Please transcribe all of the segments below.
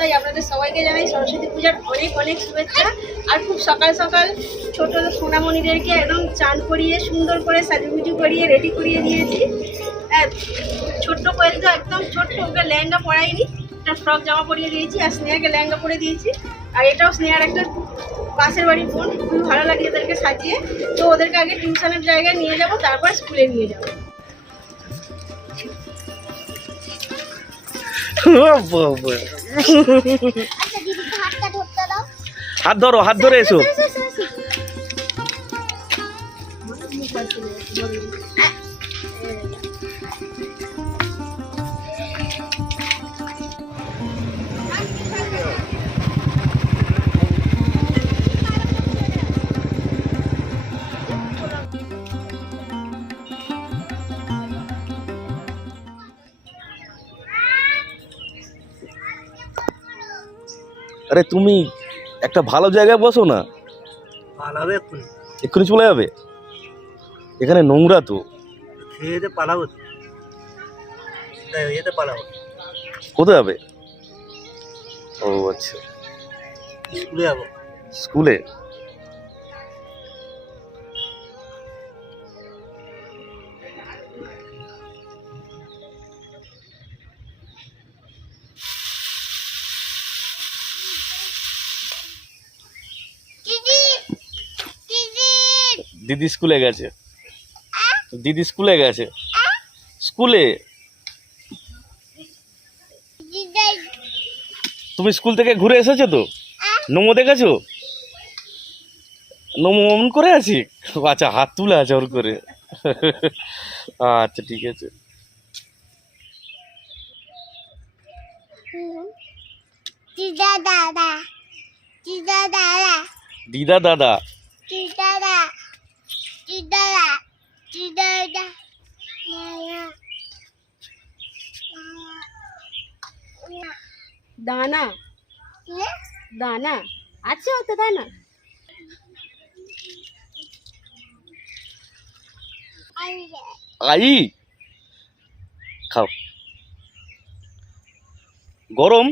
তাই আপনাদের সবাইকে জানাই সরস্বতী পূজার অনেক অনেক শুভেচ্ছা। আর খুব সকাল সকাল ছোট সোনামণিদেরকে একদম চান করিয়ে সুন্দর করে সাজুগুজু করিয়ে রেডি করিয়ে দিয়েছি। ছোট্ট কোয়েল তো একদম ছোট্ট, ওকে লেহেঙ্গা পরাইনি, একটা ফ্রক জামা পরিয়ে দিয়েছি আর স্নেহাকে লেহেঙ্গা পরে দিয়েছি। আর এটাও স্নেহার একটা পাশের বাড়ির বোন, খুবই ভালো লাগে এদেরকে সাজিয়ে। তো ওদেরকে আগে টিউশনের জায়গায় নিয়ে যাব, তারপর স্কুলে নিয়ে যাবো। হাত ধরো, হাত ধরে এসো। আরে তুমি একটা ভালো জায়গায় বসো না, পালাবে এক্ষুনি, এক্ষুনি চলে যাবে। এখানে নোংরা তো, খেয়ে যেতে পালাবো, যেতে পালাবো। কোথায় যাবে? ও আচ্ছা, স্কুলে যাবো। স্কুলে? দিদি স্কুলে গেছে, দিদি স্কুলে গেছে। স্কুলে? তুমি স্কুল থেকে ঘুরে এসেছো তো? নোমো দেখেছো? নোমো অমন করে আছি। আচ্ছা, হাত তুলে আছে ওর করে। আচ্ছা ঠিক আছে। দিদা দাদা, দানা দানা আছে ওতে, দানা। আই খাও। গরম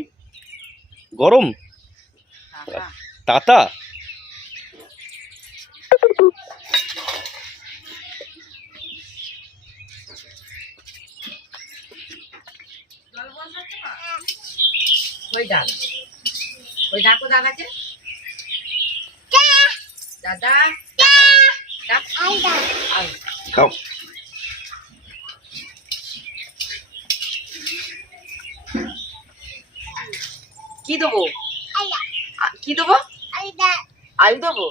গরম তাতা। ওই ডাক, ওই ডাকো, দাদাকে দাদা খাও। কি দেবো? কি দেবো? আলু দেবো।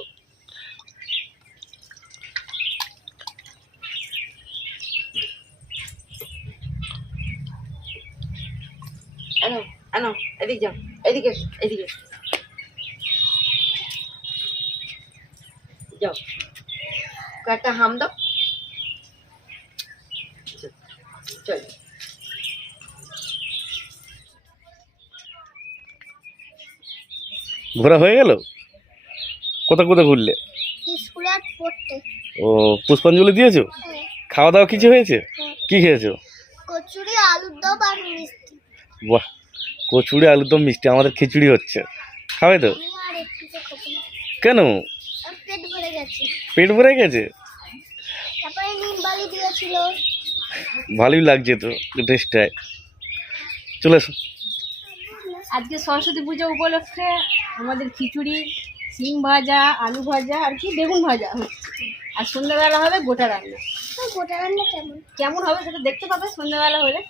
আনো আনো, এদিকে যাও, এদিকে এদিকে যাও, কয়েকটা হাম দাও। চল, ঘোরা হয়ে গেল? কোথায় কোথায় ঘুরলে? স্কুলে পড়তে। ও, পুষ্পাঞ্জলি দিয়েছো? খাওয়া দাওয়া কিছু হয়েছে? কি খেয়েছো? কচুরি, আলুর দম আর মিষ্টি। বাহ, কচুরি আলুর দম মিষ্টি। আমাদের খিচুড়ি হচ্ছে, খাবে তো? আমি আর একটু খাবো না, কেন? আর পেট ভরে গেছে। পেট ভরে গেছে? তারপরে নিম বালি দিয়েছিল। ভালোই লাগছে তো টেস্টটায়। চলে এসো। আজকে সরস্বতী পুজো উপলক্ষে আমাদের খিচুড়ি, সিম ভাজা, আলু ভাজা আর কি বেগুন ভাজা হচ্ছে। আর সন্ধ্যাবেলা হবে গোটা রান্না। গোটা রান্না কেমন কেমন হবে সেটা দেখতে পাবে সন্ধ্যাবেলা হলে।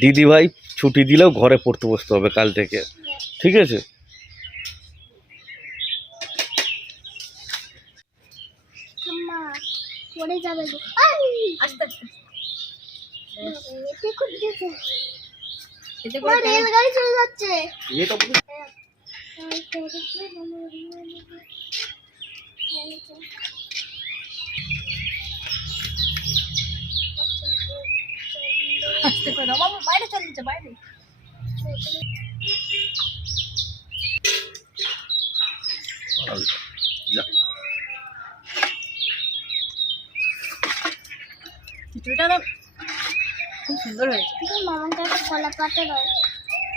দিদি ভাই ছুটি দিলেও ঘরে পড়তে বসতে হবে কাল থেকে, ঠিক আছে? মা পড়ে যাবে গো। আস্তে আস্তে এতে খুব দিতে, এতে মা করে রেলগাড়ি চলে যাচ্ছে। আস্তে করে দাও বাবা, বাইরে চলে যাচ্ছে, বাইরে। যা। খিচুড়িটা খুব সুন্দর হয়েছে। মামাকে একটা কলা পাতা দাও।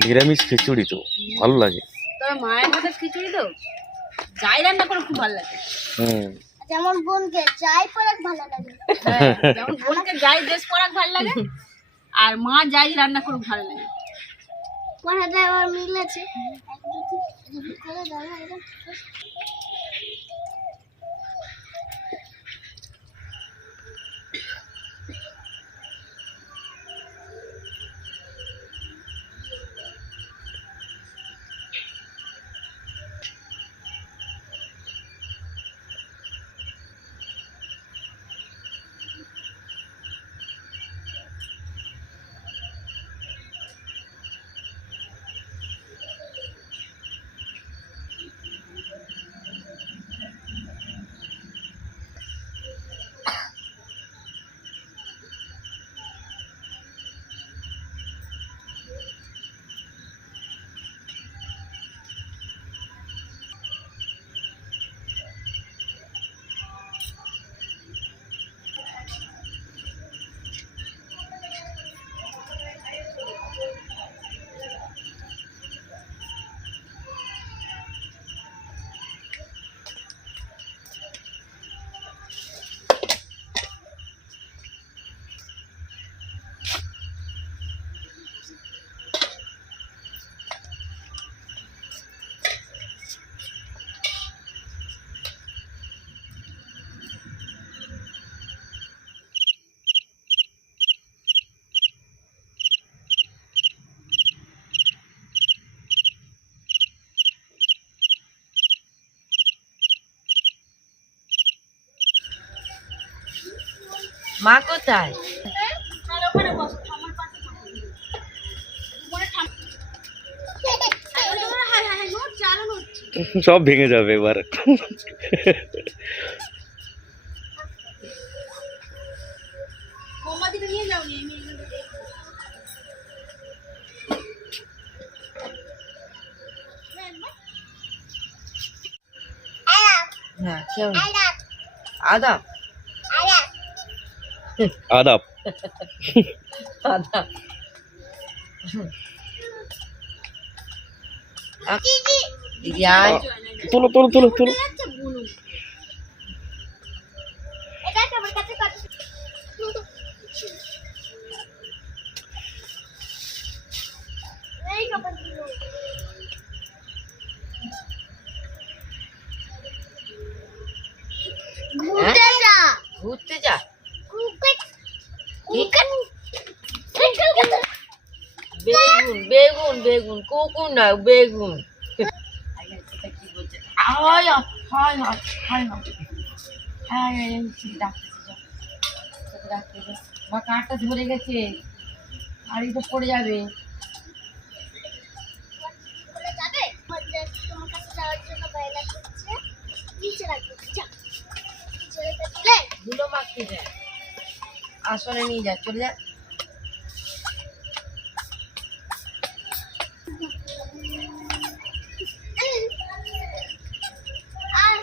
নিরামিষ খিচুড়ি তো ভালো লাগে। তবে মায়ের হাতের খিচুড়ি তো যাই রান্না করে খুব ভালো লাগে। হুম। যেমন বোনকে যাই পরে ভালো লাগে। হ্যাঁ, যেমন বোনকে যাই ড্রেস পরাক ভালো লাগে আর মা যাই রান্না করুক ভালো লাগে। পড়াতে আবার মিলেছে। করে দাও না এটা। মা কোথায়? তাহলে ওখানে বসো, ঠাম্মার পাশে বসো। উপরে ঠাম্মা। হ্যাঁ, নোট চালানো হচ্ছে। সব ভেঙে যাবে এবার। মোমবাতিটা নিয়ে যাও নি, আমি এগুলো দেখবো। হ্যাঁ কেউ আদাব আদাব। আদাব দিদি আয়। তোলো তোলো তোলো তোলো। আচ্ছা বলুন। এটা তোমার কাছে কত? এই কাপড়গুলো। ঘুরতে যা। ঘুরতে যা। কুকুর। বেগুন বেগুন বেগুন কুকুর না বেগুন। কি বলছে? হয় হয় হয় হয় হ্যাঁ ডাকতেছে বা কাঠটা ধরে গেছে আর তো পড়ে যাবে। বলে যাবে? বলছে তোমার কাছে যাওয়ার জন্য বাইরে করছে। নিচে রাখো। যা। নিচে রেখে দিলে ধুলো মাখতে যায় আসলে নিয়ে যা চলে যা। আর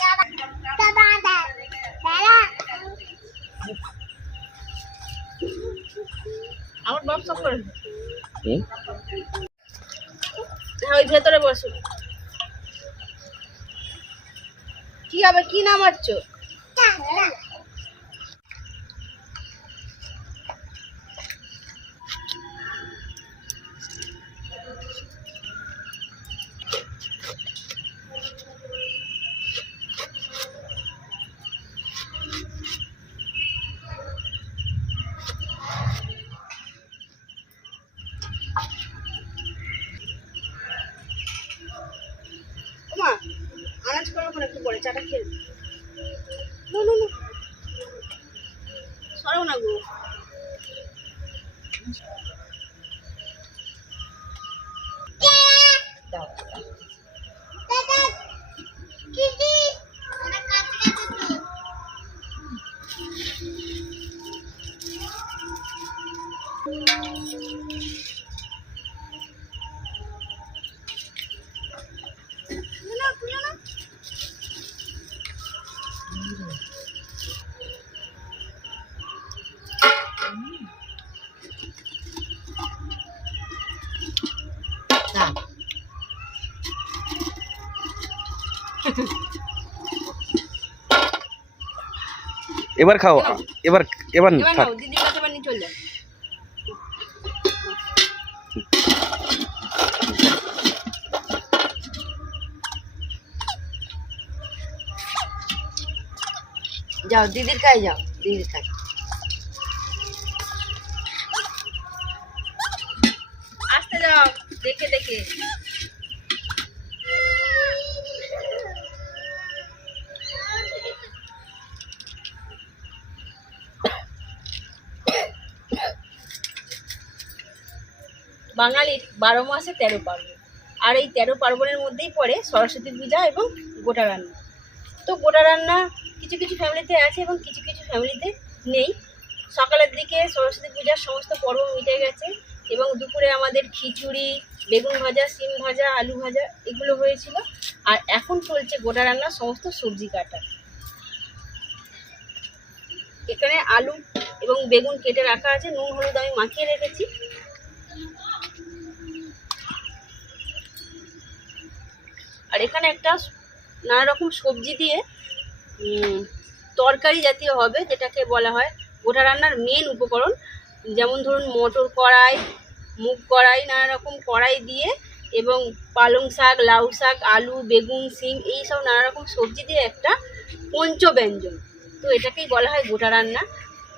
দাদা দাদা আমার বাপ সব করে। হুম? হ্যাঁ, ওই ভেতরে বসো। কি হবে, কি নামাচ্ছ? দাদা মা আনাজ করো, ওখানে একটু পরে চাটা খেয়ে নো নো নো সরো না গো। দাও দাদা কিজি ওটা কাছে কাছে তো খুলো খুলো না। এবার খাও, এবার এবার এবার থাক। নাও, দিদির কাছে এবার নিয়ে চলে যাও। যাও দিদির কাছে যাও, দিদির কাছে। আসতে যাও, দেখে দেখে। বাঙালির 12 মাসে 13 পার্বণ, আর এই 13 পার্বণের মধ্যেই পড়ে সরস্বতী পূজা এবং গোটা রান্না। তো গোটা রান্না কিছু কিছু ফ্যামিলিতে আছে এবং কিছু কিছু ফ্যামিলিতে নেই। সকালের দিকে সরস্বতী পূজার সমস্ত পর্ব মিটে গেছে এবং দুপুরে আমাদের খিচুড়ি, বেগুন ভাজা, সিম ভাজা, আলু ভাজা এগুলো হয়েছিল। আর এখন চলছে গোটা রান্না, সমস্ত সবজি কাটা। এখানে আলু এবং বেগুন কেটে রাখা আছে, নুন হলুদ আমি মাখিয়ে রেখেছি। আর এখানে একটা নানা রকম সবজি দিয়ে তরকারি জাতীয় হবে, যেটাকে বলা হয় গোটা রান্নার মেন উপকরণ। যেমন ধরুন মটর কড়াই, মুগ কড়াই, নানা রকম কড়াই দিয়ে এবং পালং শাক, লাউ শাক, আলু, বেগুন, সিম এই সব নানা রকম সবজি দিয়ে একটা পঞ্চব্যঞ্জন। তো এটাকেই বলা হয় গোটা রান্না।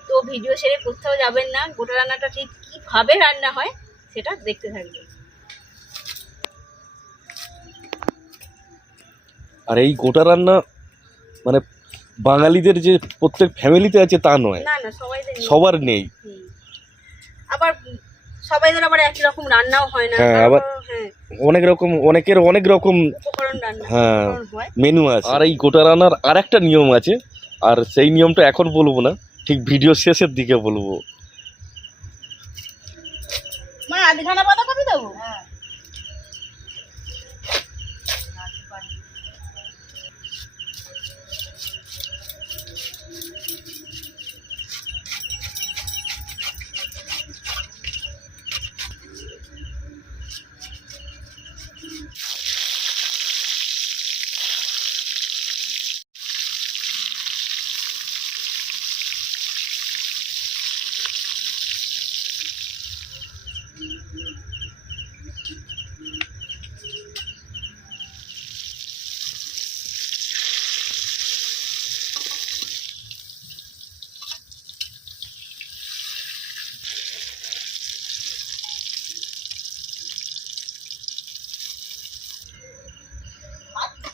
তো ভিডিও সেরে কোথাও যাবেন না, গোটা রান্নাটা ঠিক কীভাবে রান্না হয় সেটা দেখতে থাকবেন। আর এই গোটা রান্না মানে বাঙালিদের যে প্রত্যেক ফ্যামিলিতে আছে তা নয়, না না, সবার নেই। আবার সবাইদের আবার একই রকম রান্নাও হয় না। হ্যাঁ, আবার অনেক রকম, অনেকের অনেক রকম উপকরণ রান্না হ্যাঁ হয়, মেনু আছে। আর এই গোটা রান্নার আর একটা নিয়ম আছে, আর সেই নিয়মটা এখন বলবো না, ঠিক ভিডিও শেষের দিকে বলবো। মানে আধখানা বাঁধাকপি দেবো?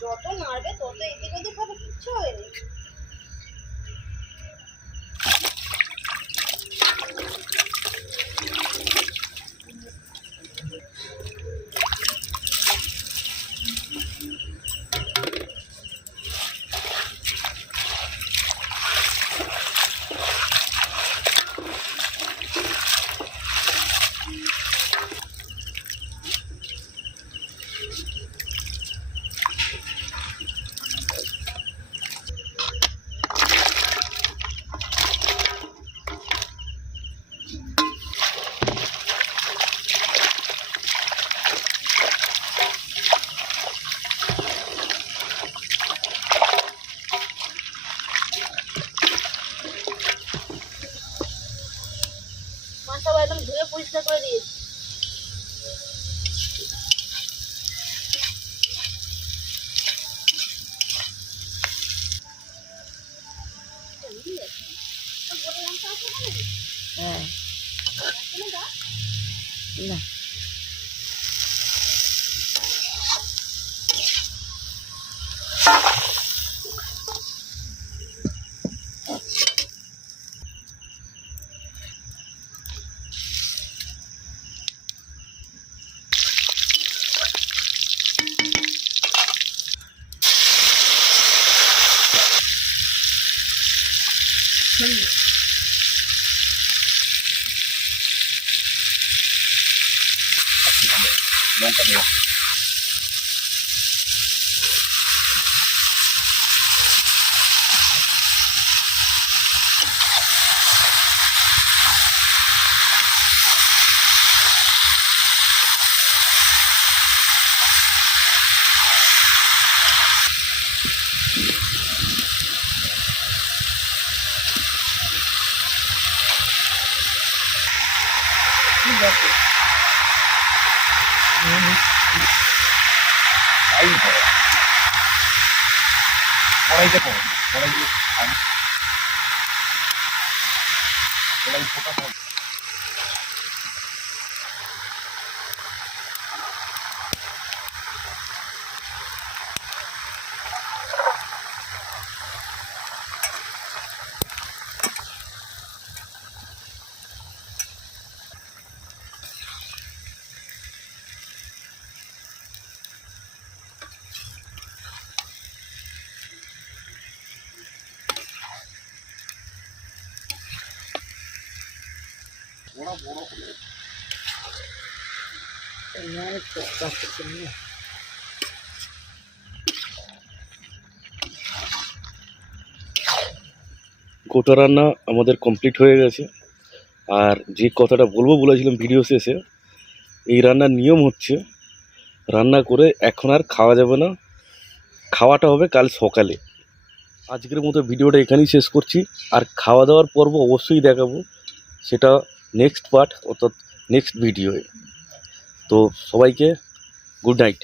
যত নাড়বে তত এদিক ওদিক হবে, কিচ্ছু হয়নি। মাছটা একদম ধুয়ে পরিষ্কার করে দিয়েছি। হ্যাঁ না কড়াইটা কর, কড়াই দিয়ে কড়াই ফোটা কর। গোটা রান্না আমাদের কমপ্লিট হয়ে গেছে। আর যে কথাটা বলবো বলেছিলাম ভিডিও শেষে, এই রান্নার নিয়ম হচ্ছে রান্না করে এখন আর খাওয়া যাবে না, খাওয়াটা হবে কাল সকালে। আজকের মতো ভিডিওটা এখানেই শেষ করছি। আর খাওয়া দাওয়ার পর্ব অবশ্যই দেখাবো, সেটা নেক্সট পার্ট অর্থাৎ নেক্সট ভিডিওয়ে। তো সবাইকে গুড নাইট।